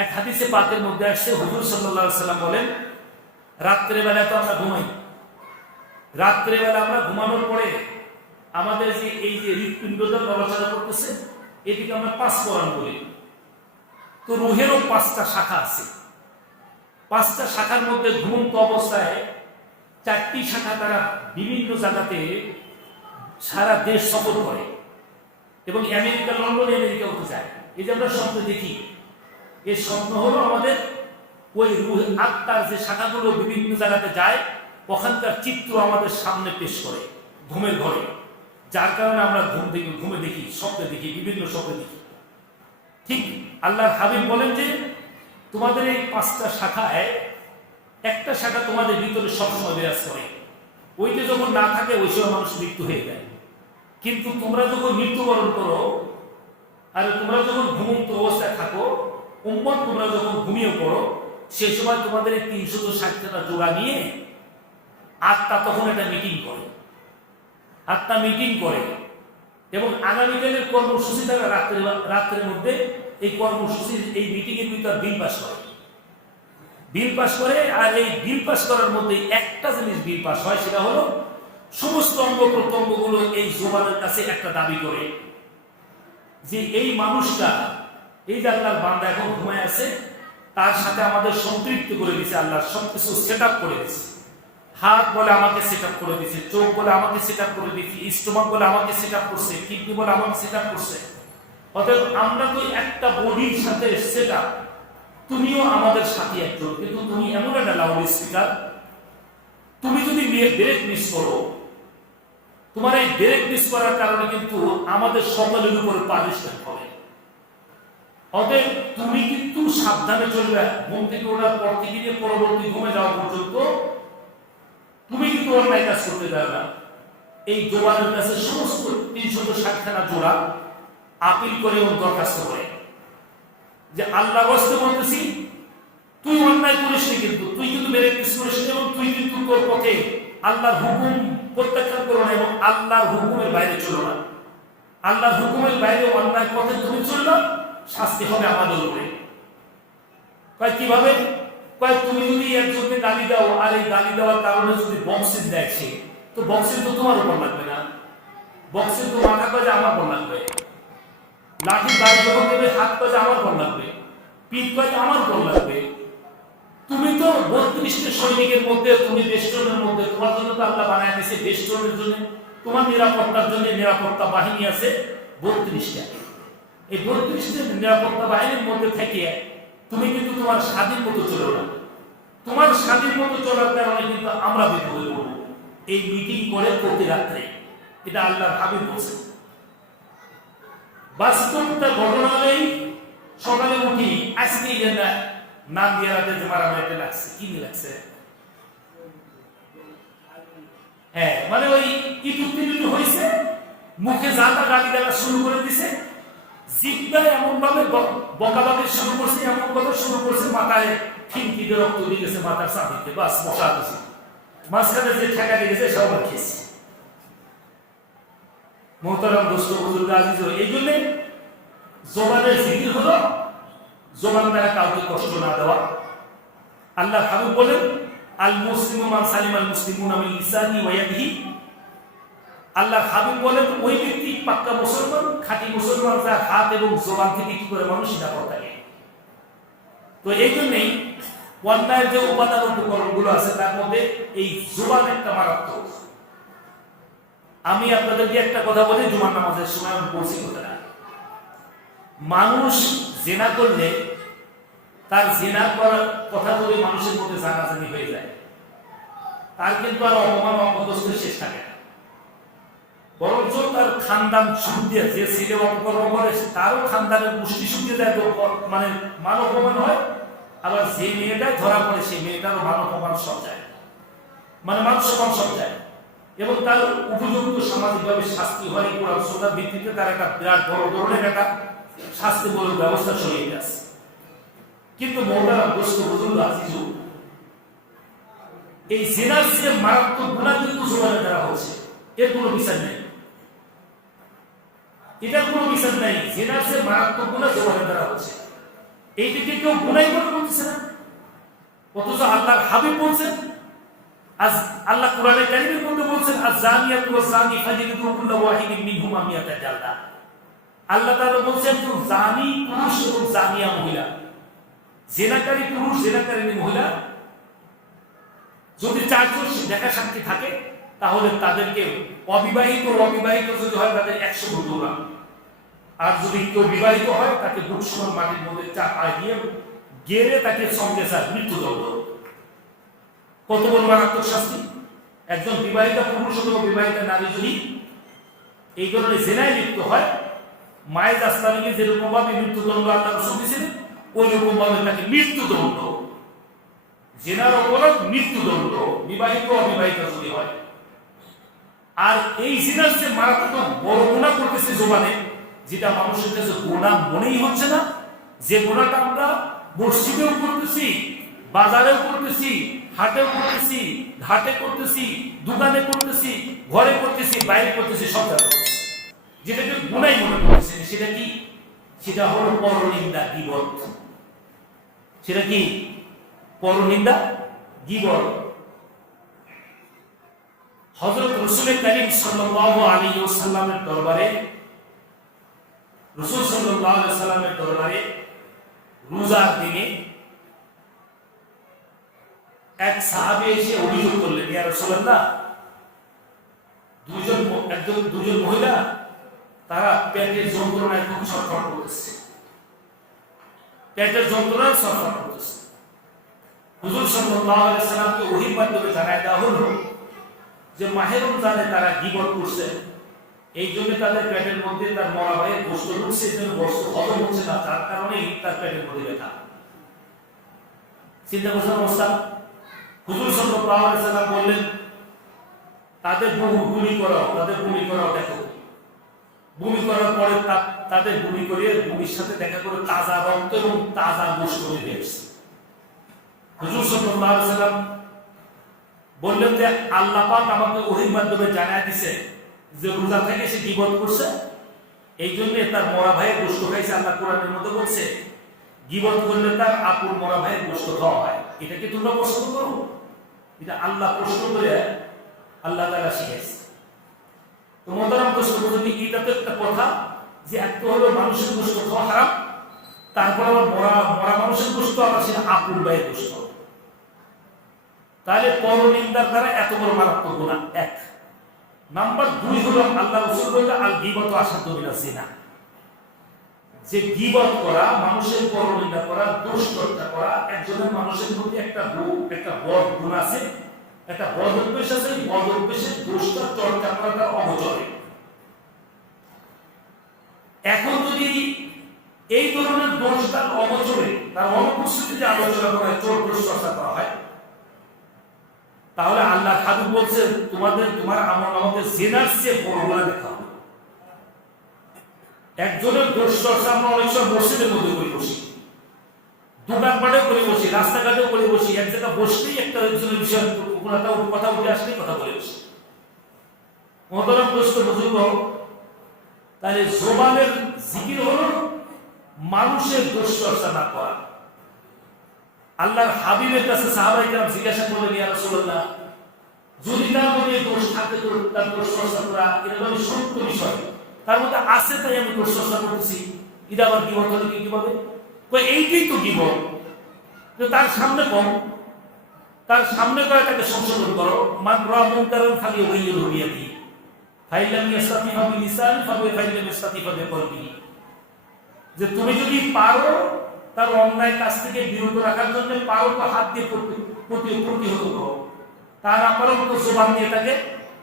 এক হাদিসে পাকের মধ্যে আসছে হুজুর সাল্লাল্লাহু আলাইহি সাল্লাম বলেন, রাত্রে বেলা তো আমরা ঘুমাই, রাত্রে বেলা আমরা ঘুমানোর পরে আমাদের যে এই যে হৃৎপিণ্ডটা নড়াচড়া করতেছে এটিকে আমরা পাঁচকরণ বলি। তো রুহেরও 5টা শাখা আছে। 5টা শাখার মধ্যে ঘুমন্ত অবস্থায় 4টি শাখা তারা বিভিন্ন জায়গাতে সারা দেশ সফর করে এবং আমেরিকা, লন্ডন, আমেরিকাও যায়। এই যে আমরা স্বপ্ন দেখি, এই স্বপ্ন হলো আমাদের ওই রুহ আত্মার যে শাখাগুলো বিভিন্ন জায়গাতে যায়, ওখানকার চিত্র আমাদের সামনে পেশ করে ঘুমের ঘরে, যার কারণে আমরা ঘুমে দেখি, স্বপ্নে দেখি, বিভিন্ন স্বপ্নে দেখি। ঠিক আল্লাহর হাবিব বলেন যে তোমাদের এই 5টা শাখায় একটা শাখা তোমাদের ভিতরে সবসময় বিরাজ করে, ওইটা যখন না থাকে ওই সময় মানুষ মৃত্যু হয়ে যায়। কিন্তু তোমরা যখন মৃত্যুবরণ করো আর তোমরা যখন ঘুমন্ত অবস্থায় থাকো, উম্মত তোমরা যখন ঘুমিয়ে পড়ো, সে সময় তোমাদের এই 360টা জোড়া নিয়ে আত্মা তখন একটা মিটিং করে, আত্মা মিটিং করে এবং আগামীকালের কর্মসূচি তারা রাত্রের মধ্যে এই কর্মসূচির এই মিটিং এর ভিতর বিল পাস করে, বিল পাস করে। আর এই বিল পাস করার মধ্যে একটা জিনিস বিল পাস হয়, সেটা হলো সমস্ত অঙ্গ প্রত্যঙ্গগুলো এই জোবানের কাছে একটা দাবি করে যে এই মানুষটা, এই যে আল্লাহর বান্দা এখন ঘুমায় আছে, তার সাথে আমাদের সম্পৃক্ত করে দিয়েছে, আল্লাহ সবকিছু সেট আপ করে দিয়েছে। হাত বলে আমাকে সেট আপ করে দিয়েছে, চোখ বলে আমাকে সেট আপ করে দিয়েছে, স্টোমাক বলে আমাকে সেট আপ করছে, কিডনি বলে আমাকে সেট আপ করছে। অতএব আমরা তো একটা বডির সাথে সেট আপ, তুমিও আমাদের সাথে একজন, কিন্তু তুমি এমন একটা লাউড স্পিকার, তুমি যদি ব্রেক মিস করো, তোমার এই ব্রেক মিস করার কারণে কিন্তু আমাদের সকলের উপরে পানিশমেন্ট হবে। অতএব তুমি কিন্তু সাবধানে চলবে, ঘুম থেকে ওঠার পর থেকে নিয়ে পরবর্তী ঘুমে যাওয়া পর্যন্ত তুমি কিন্তু অন্যায় কাজ করতে পারবে না। এই জোবানের কাছে সমস্ত 360খানা জোড়া আপিল করে এবং দরখাস্ত করে যে আল্লাহ বসতে বলতেছি, তুই অন্যায় করিস নি, কিন্তু তুই কিন্তু মেরে পিস করিস এবং তুই কিন্তু তোর পথে আল্লাহর হুকুম প্রত্যাখ্যান করো না এবং আল্লাহর হুকুমের বাইরে চলো না। আল্লাহর হুকুমের বাইরে অন্যায় পথে তুমি চললো, শাস্তি হবে আমাদের উপরে। কয় কিভাবে? কয় তুমি যদি একজনকে গালি দাও আর এই গালি দেওয়ার কারণে যদি বক্সিং দেখছে, তো বক্সিং তো তোমার উপর লাগবে না, বক্সিং তো মাথা কাজে আমার উপর লাগবে, লাঠি গায়ে যখন দেবে হাত কাজে আমার উপর লাগবে, পিঠ কাজে আমার উপর লাগবে। তুমি তো 32টা সৈনিকের মধ্যে, তুমি বেষ্টনের মধ্যে, তোমার জন্য তো আল্লাহ বানায় দিয়েছে বেষ্টনের জন্য, তোমার নিরাপত্তার জন্য নিরাপত্তা বাহিনী আছে 32টা। এই 32টা নিরাপত্তা বাহিনীর মধ্যে থেকে তুমি কিন্তু তোমার স্বাধীন মতো চলো না। তোমার স্বাধীন মতো চলার কারণে কিন্তু আমরা বিপদে পড়ব। এই মিটিং করে প্রতি রাত্রে, এটা আল্লাহর হাবিব বলছেন। বাস্তবটা ঘটনা নেই, সকালে উঠি আজকে নাম দিয়ে রাতে যে মারামারিতে লাগছে, কি লাগছে? হ্যাঁ, মানে ওই ইটুটি হয়েছে, মুখে যাতা গালি দেওয়া শুরু করে দিছে, জিব্বায় এমন ভাবে বকাবাকি শুরু করছে, এমন কথা শুরু করছে, মাথায় ঠিকটিতে রক্ত দিয়ে গেছে, মাথার চাপিতে, বাস মশা দিছে, মাঝখানে যে ঠেকা দিয়ে গেছে সব খেয়েছে। মোহতারাম দোস্ত বুজুর্গ আজিজ, এই জন্য জবানের জিকির হলো জবান দ্বারা কাউকে কষ্ট না দেওয়া। আল্লাহ হাবিব বলেন, আল মুসলিমু মান সালিমাল মুসলিমুনা মিন লিসানি ওয়া ইয়াদিহি। আল্লাহ হাবিব বলেন, ওই ব্যক্তি পাক্কা মুসলমান, খাঁটি মুসলমান, যার হাত এবং জবান থেকে কি করে মানুষ নিরাপদ থাকে। তো এই জন্যই অন্যায়ের যে উপাদান উপকরণগুলো আছে তার মধ্যে এই জবান একটা মারাত্মক। আমি আপনাদেরকে একটা কথা বলি, জুমার নামাজের সময় আমি বলছি কথাটা, মানুষ জেনা করলে তার জেনা করার কথা যদি মানুষের মধ্যে জানাজানি হয়ে যায়, তার কিন্তু আর অপমান অপদস্থ শেষ থাকে না, বরঞ্চ তার খানদান সুখ দিয়ে, যে ছেলে অপকর্ম করে তারও খানদানের পুষ্টি সুখ দিয়ে দেয়, মানে মান অপমান হয়। আবার যে মেয়েটা ধরা পড়ে সেই মেয়েটারও মান অপমান সব যায়, মানে মান সম্মান সব যায় এবং তার উপযুক্ত সামাজিকভাবে শাস্তি হয়। কোরআন সুন্নাহর ভিত্তিতে তার একটা বিরাট বড় ধরনের একটা শাস্তিমূলক ব্যবস্থা চলে গেছে। কিন্তু মওলানা দোস্ত বুজুর্গ আজিজ, এই জিনার যে মারাত্মক গুনাহ কিন্তু জবানে দেওয়া হচ্ছে, এর কোনো বিচার নেই, এটার কোনো বিচার নেই। জিনার যে মারাত্মক গুনাহ জবানে দেওয়া হচ্ছে, এইটাকে কেউ গুনাহ করে বলতেছে না, অথচ আল্লাহর হাবিব বলছেন, আজ আল্লাহ কোরআনে কারীমের মধ্যে বলছেন আয-যানিয়াতু ওয়াজ-যানী ফাজলিদু কুল্লা ওয়াহিদিন মিনহুমা মিয়াতা জালদা। আল্লাহ তাআলা বলছেন তো জানি পুরুষ এবং জানিয়া মহিলা, জিনাকারী পুরুষ জিনাকারী মহিলা যদি চারজন দেখা সাক্ষী থাকে তাহলে তাদেরকে অবিবাহিত যদি হয় তাদের 100 বছর, আর যদি কেউ বিবাহিত হয় তাকে দুঃসময় মাটির মধ্যে চাপায় দিয়ে গেড়ে তাকে সঙ্গে মৃত্যুদণ্ড। কত বড় মারাত্মক শাস্তি! একজন বিবাহিত পুরুষ অথবা বিবাহিত নারী যদি এই ধরনের জেনায় লিপ্ত হয়, মায়ের দাস্তানিকে যেরকম ভাবে মৃত্যুদণ্ড আল্লাহ রাসূল দিয়েছিলেন ওই রকম ভাবে তাকে মৃত্যুদণ্ড, জেনার অপরাধ মৃত্যুদণ্ড, বিবাহিত অবিবাহিত যদি হয়। আর এই জিনার যে মারাত্মক বড় গুনাহ করতেছে জবানে, যেটা মানুষের কাছে গুনাহ মনেই হচ্ছে না, যে গুনাহটা আমরা মসজিদেও করতেছি, বাজারেও করতেছি, হাটেও করতেছি, ঘাটে করতেছি, দোকানে করতেছি, ঘরে করতেছি, বাইরে করতেছি, সব জায়গায় করতেছি, যেটাকে গুনাহ মনে করতেছি। সেটা কি? সেটা হলো পরনিন্দা, গীবত। সেটা কি? পরনিন্দা, গীবত। হযরত রাসূল কারীম সাল্লাল্লাহু আলাইহি ওয়াসাল্লামের দরবারে, রাসূল সাল্লাল্লাহু আলাইহি ওয়াসাল্লামের দরবারে রোজার দিনে এক সাহাবী এসে অভিযোগ করলেন, ইয়া রাসূলুল্লাহ, দুজন মহিলা তারা পেটের যন্ত্রণায় খুব ছটফট করতেছে, পেটের যন্ত্রণায় ছটফট করতেছে। হুজুর সাল্লাল্লাহু আলাইহি ওয়াসাল্লামকে ওহীর মাধ্যমে জানায় দেওয়া হলো যে মাহে রমজানে তারা গীবত করছে, এই জন্য তাদের পেটের মধ্যে তার মরা ভাইয়ের গোশত ঢুকছে, এই জন্য গোশত হজম হচ্ছে না, তার কারণেই তার পেটের মধ্যে ব্যথা। চিন্তা করছেন অবস্থা? হুজুর সাল্লাল্লাহু আলাইহি ওয়াসাল্লাম বললেন তাদের বমি করাও, দেখো বমি করার পরে তাদের বমি করিয়ে বমির সাথে দেখা করে তাজা রক্ত এবং তাজা গোশত বেরিয়ে আসছে। হুজুর সাল্লাল্লাহু আলাইহি ওয়াসাল্লাম বললেন যে আল্লাহ পাক আমাকে ওহীর মাধ্যমে জানায় দিয়েছে যে রোজা থেকে সে গীবত করছে, এই জন্য তার মরা ভাইয়ের গোশত খাইছে। আল্লাহ কোরআনের মধ্যে বলছে গীবত করলে তার আপন মরা ভাইয়ের গোশত খাওয়া হয়। এটা কি তোমরা পছন্দ করো? এটা আল্লাহ প্রশ্ন করে আল্লাহ তাআলা শিখাইছে। তো মোহতারাম দোস্ত, যদি এটা তো একটা কথা যে এত হলো মানুষের গোশত খাওয়া হারাম, তারপর আবার মরা মানুষের গোশত আবার সেটা আপন ভাইয়ের গোশত, তাহলে পরনিন্দার দ্বারা এত বড় মারাত্মক গুনাহ। এক নাম্বার 2 হলো আল্লাহ রাসূল বলেন আল গীবাতু আশাদ্দু মিনাজ জিনা, যে গীবত করা, মানুষের পরনিন্দা করা, দোষ চর্চা করা, একজনের মানুষের মধ্যে একটা বদ গুণ আছে, একটা বদ অভ্যাস আছে, বদ অভ্যাসের দোষটা চর্চা করাটা অগোচরে। এখন যদি এই ধরনের দোষটার অগোচরে, তার অনুপস্থিতিতে আলোচনা করা হয়, চোর দোষ চর্চা করা হয়, তাহলে আল্লাহর হাবিব বলছেন তোমার আমল জিনার চেয়ে বড় গুনাহ দেখা হবে। একজনের দোষ চর্চা আমরা অনেক সময় মসজিদের মধ্যে করে বসি, দোকানপাটেও করে বসি, রাস্তাঘাটেও করে বসি, এক জায়গায় বসলেই একটা একজনের বিষয় কথা উঠে আসলেই কথা বলে বসি। মোহতারাম দোস্ত বুজুর্গ, তাহলে জবানের জিকির হলো মানুষের দোষ চর্চা না করা। আল্লাহর হাবিবের কাছে সাহাবায়ে কেরাম জিজ্ঞাসা করলেন, ইয়া রাসূলুল্লাহ, যদি তার মধ্যে দোষ থাকে তো তার দোষ চর্চা করা এটা হলো সত্য বিষয়, তার মধ্যে আছে তাই আমি দোষ চর্চা করতেছি, এটা আবার গীবত হলো কিভাবে? এইটাই তো গীবত, যে তার সামনে কম, তার সামনে করে তাকে সংশোধন করো। মান রাআ মুনকারান ফালিয়ুগাইয়িরহু বিয়াদিহি ফাইল্লাম ইস্তাতিফা বিলিসানি ফাইল্লাম ইস্তাতিফা বিকলবিহি, যে তুমি যদি পারো তার অন্যায় কাজ থেকে বিরত রাখার জন্য পারো তো হাত দিয়ে প্রতিহত করো, তা না পারো তো জবান দিয়ে তাকে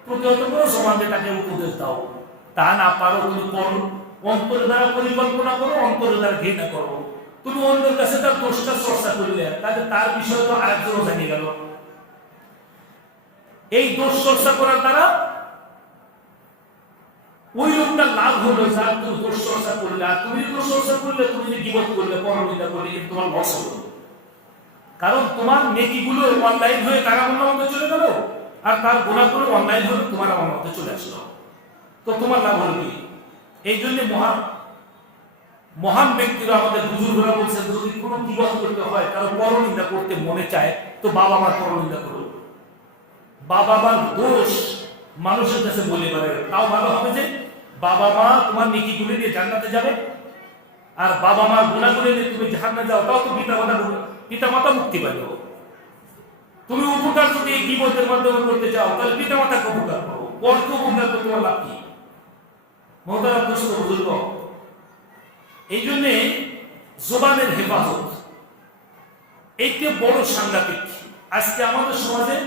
প্রতিহত করো, জবান দিয়ে তাকে উপদেশ দাও, তা না পারো তুমি করো অন্তরের দ্বারা পরিকল্পনা করো, অন্তরের দ্বারা ঘৃণা করো। তুমি অন্যের কাছে তার দোষটা চর্চা করলে তাহলে তার বিষয় তো আরেকজনও জানিয়ে গেল। এই দোষ চর্চা করার দ্বারা ওই লোকটা লাভ হলো যার তুমি দোষ চর্চা করলে, আর তুমি দোষ চর্চা করলে, তুমি যে গীবত করলে, পরনিন্দা করলে, কিন্তু তোমার লস হলো, কারণ তোমার নেকিগুলো অনলাইন হয়ে তার আমার মধ্যে চলে গেল, আর তার গুনাহগুলো অনলাইন হয়ে তোমার আমার মধ্যে চলে আসলো, তো তোমার লাভ হলো কি? এই জন্য মহান ব্যক্তিরা আমাদের বুজুর্গরা বলছেন, যদি কোনো গীবত করতে হয়, কারো পরনিন্দা করতে মনে চায়, তো বাবা মার পরনিন্দা করো। বাবা মার দোষ মানুষের কাছে বলে পারে, তাও ভালো হবে যে বাবা মা তোমার নেকিগুলি নিয়ে জান্নাতে যাবে, আর বাবা মার গুণাগুলি নিয়ে তুমি জাহান্নামে যাও, তাও তো পিতা মাতা মুক্তি পাবে। তুমি উপকার যদি এই গীবতের মাধ্যমে করতে চাও, তাহলে পিতা মাতাকে উপকার করো, পরকে উপকার করতে তোমার লাভ কি? মহতারাম দোস্ত বুজুর্গ, এই জন্যে জবানের হেফাজত এইটা বড় সাংঘাতিক। আজকে আমাদের সমাজে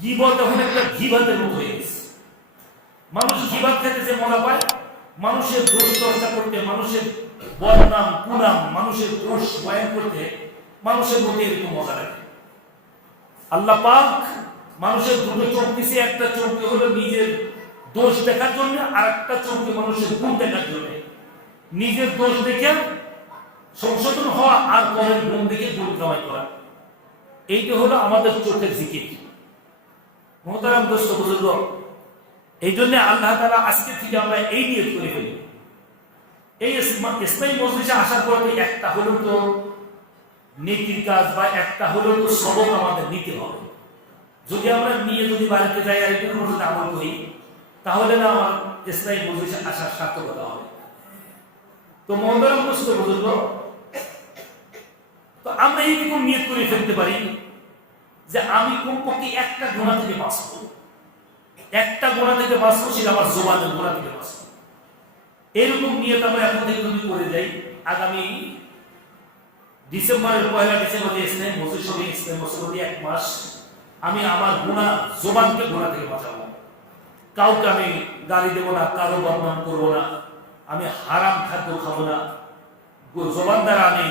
গীবত এখন একটা ঘিবাতের মতো হয়ে গেছে। মানুষ গীবত খেতে যে মজা পায়, মানুষের দোষ চর্চা করতে, মানুষের বদনাম কুনাম, মানুষের দোষ বয়ান করতে মানুষের মধ্যে এরকম মজা লাগে। আল্লাহ পাক মানুষের দুটো চোখ দিছে, একটা চোখকে হলো নিজের দোষ দেখার জন্য, আর একটা চোখকে মানুষের গুণ দেখার জন্য। নিজের দোষ দেখে সংশোধন হওয়া, আর পরের গুণ দেখে গুণ কামাই করা, এইটা হলো আমাদের চোখের জিকির। মোহতারাম দোস্ত বুজুর্গ, এই জন্য আল্লাহ তাআলা আজকে থেকে আমরা এই নিয়ত করে ফেলি, এই ইসলামী মজলিসে আসার পরে একটা হলো তো নেকির কাজ বা একটা হলো তো সবক আমাদের নিতে হবে। যদি আমরা নিয়ে যদি বাড়িতে যাই আর একটু মসজিদে আমল করি, তাহলে না আমার ইসলামী মজলিসে আসার সার্থকতা হবে। তো মোহতারাম দোস্ত বুজুর্গ, তো আমরা এইরকম নিয়ত করে ফেলতে পারি যে আমি কমপক্ষে একটা গুনাহ থেকে বাঁচবো, একটা গুনাহ থেকে বাঁচবো, সেটা আমার জবানের গুনাহ থেকে বাঁচবো। এরকম নিয়ত আমরা এখন থেকে যদি করে যাই, আগামী ডিসেম্বরের 1 ডিসেম্বর ইসলাম মজলিস হবে, ইসলাম মসজিদে 1 মাস আমি আমার গুনাহ জবানকে গুনাহ থেকে বাঁচাবো। কাউকে আমি গালি দেবো না, কারো বদনাম করবো না, আমি হারাম খাদ্য খাবো না, জবান দ্বারা আমি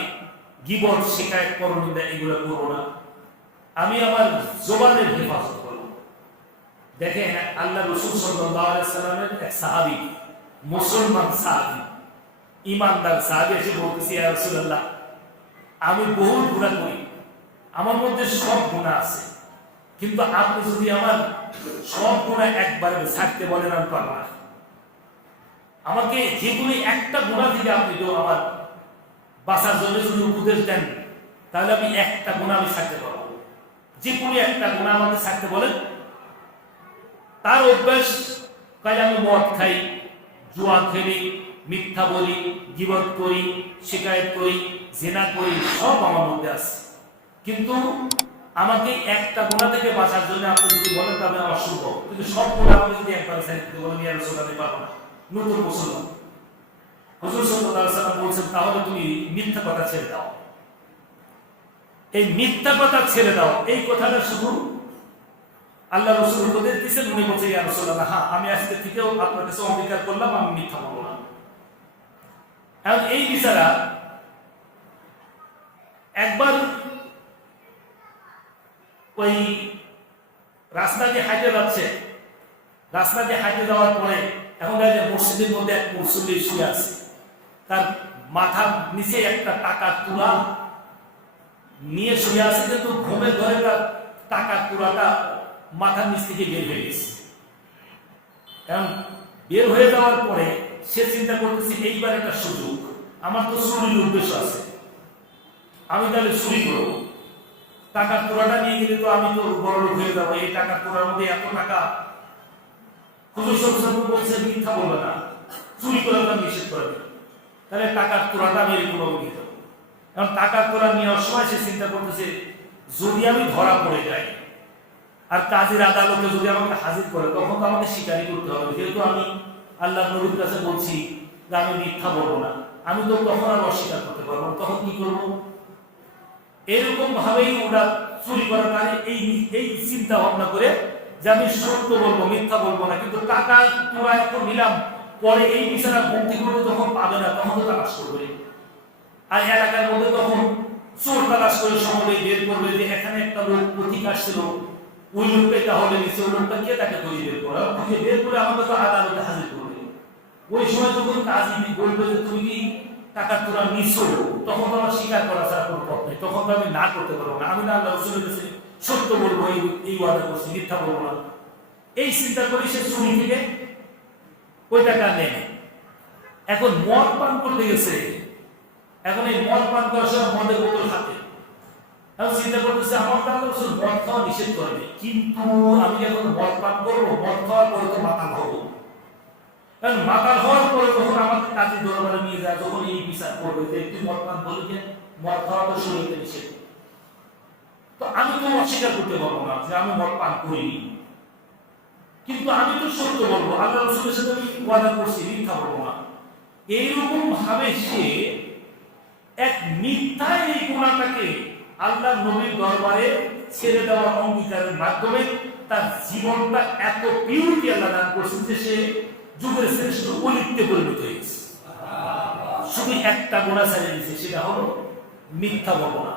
গীবত শিকায়ত পরনিন্দা এগুলো করবো না, আমি আমার জবানের হেফাজত করবো। দেখেন আল্লাহ রাসূল সাল্লাল্লাহু আলাইহি সাল্লামের এক সাহাবী, মুসলমান সাহাবী, ঈমানদার সাহাবী এসে বলতেছে, ইয়া রাসূলুল্লাহ, আমি বহু গুনাহ করি, আমার মধ্যে সব গুনাহ আছে, কিন্তু আপনি যদি আমার সব গুনাহ একবারে ছাড়তে বলেন আমি পারবো না। আমাকে যে কোনো একটা গুনাহ থেকে আপনি তো আমার বাঁচার জন্য যদি উপদেশ দেন, তাহলে আমি একটা গুনাহ আমি ছাড়তে পারবো। যে কোনো একটা গুনাহ আমাকে ছাড়তে বলেন। তার অভ্যাস, কাজে আমি মদ খাই, জুয়া খেলি, মিথ্যা বলি, গীবত করি, শিকায়ত করি, জিনা করি, সব আমার মধ্যে আছে, কিন্তু আমাকে একটা গুনাহ থেকে বাঁচার জন্য আপনি যদি বলেন তবে আমার শুভ, কিন্তু সব গুনাহ আপনি যদি একবার ছাড়তে বলেন, ইয়া রাসূলুল্লাহ আমি পারবো না। নতুন মুসলমান হুজুর সাল্লাল্লাহু আলাইহি ওয়াসাল্লাম বলছেন, তাহলে তুমি মিথ্যা কথা ছেড়ে দাও। এই মিথ্যা কথা ছেড়ে দাও, এই কথাটা শুধু আল্লাহ রাসূল উপদেশ দিয়েছেন। উনি বলছেন, ইয়া রাসূলুল্লাহ, হ্যাঁ আমি আজকে থেকেও আপনার কাছে অঙ্গীকার করলাম আমি মিথ্যা বলবো না। এখন এই বিচারা একবার ওই রাস্তা দিয়ে হাঁটে যাচ্ছে, রাস্তা দিয়ে হাঁটে যাওয়ার পরে এখন মসজিদের মধ্যে এক মুসল্লি শুয়ে আছে, তার মাথার নিচে একটা টাকার তুলা নিয়ে শুয়ে আছে, কিন্তু ঘুমের ঘরে তার টাকার তুলাটা মাথার নিচ থেকে বের হয়ে গেছে। কারণ বের হয়ে যাওয়ার পরে সে চিন্তা করতেছে, এইবার একটা সুযোগ, আমার তো চুরির উদ্দেশ্য আছে, আমি তাহলে চুরি করবো, টাকার তোলাটা নিয়ে গেলে তো আমি তো বড় লোক হয়ে যাবো। এই টাকার তোলার মধ্যে এত টাকা, হুজুর সাল্লাল্লাহু আলাইহি ওয়াসাল্লাম বলছে মিথ্যা বলবে না, চুরি করাটা নিষেধ করবে, তাহলে টাকার তোলাটা আমি এরকম নিয়ে যাবো। কারণ টাকার তোলা নেওয়ার সময় সে চিন্তা করতেছে, যদি আমি ধরা পড়ে যাই আর কাজের আদালতে যদি আমাকে হাজির করে, তখন তো আমাকে স্বীকারই করতে হবে, যেহেতু আমি আল্লাহ নবীর কাছে বলছি যে আমি মিথ্যা বলবো না, আমি তো তখন আর অস্বীকার করতে পারবো না, তখন কি করবো? এরকম ভাবেই ওরা চুরি করার কাজে এই চিন্তা ভাবনা করে যে আমি সত্য বলবো, মিথ্যা বলবো না, কিন্তু টাকা তোরা এখন নিলাম, পরে এই বিচারা মুক্তি করবো, তখন পাবে না, তখন তো তালাশ করবে। আর এলাকার মধ্যে তখন চোর তালাশ করে সকলে বের করবে যে এখানে একটা লোক প্রতীক আসছিল, ওই লোকটাই তাহলে নিচে, ওই লোকটা কে, তাকে ধরিয়ে বের করা, বের করে আমাকে তো আদালতে হাজির করবে। ওই সময় যখন কাজী বলবে যে তুমি কি টাকা তোরা নিছো, তখন তো আমার স্বীকার করা ছাড়া কোনো পথ নেই, তখন তো আমি না করতে পারবো না, আমি না আল্লাহ রাসূলের কাছে সত্য বলবো, এই ওয়াদা করছি, মিথ্যা বলবো না। এই চিন্তা করে সে চুরি থেকে ওই টাকা নেয়। এখন মদ পান করতে গেছে, এখন এই মদ পান করার সময় মদের বোতল হাতে, এখন চিন্তা করতেছে আমার তো আল্লাহ রাসূল মদ খাওয়া নিষেধ করেনি, কিন্তু আমি যখন মদ পান করবো, মদ খাওয়ার পরে তো মাতাল হবো, কারণ মাতাল হওয়ার পরে তখন আমাকে কাজী দরবারে নিয়ে যায়, যখন এই বিচার করবে যে তুই মদ পান করলি যে, মদ খাওয়া তো শরীরে নিষেধ। তো আমি তো অস্বীকার করতে পারবো না যে আমি মদ পান করিনি, কিন্তু আমি তো সত্য বলবো, আল্লাহ রাসূলের সাথে আমি ওয়াদা করছি, মিথ্যা বলবো না। এইরকম ভাবে সে এক মিথ্যা এই গুনাহটাকে আল্লাহ নবীর দরবারে ছেড়ে দেওয়ার অঙ্গীকারের মাধ্যমে তার জীবনটা এত পিউরিটি আল্লাহ দান করছেন যে সে যুগের শ্রেষ্ঠ ওলিতে পরিণত হয়েছে। শুধু একটা গুনাহ ছেড়ে দিয়েছে, সেটা হলো মিথ্যা বলবো না।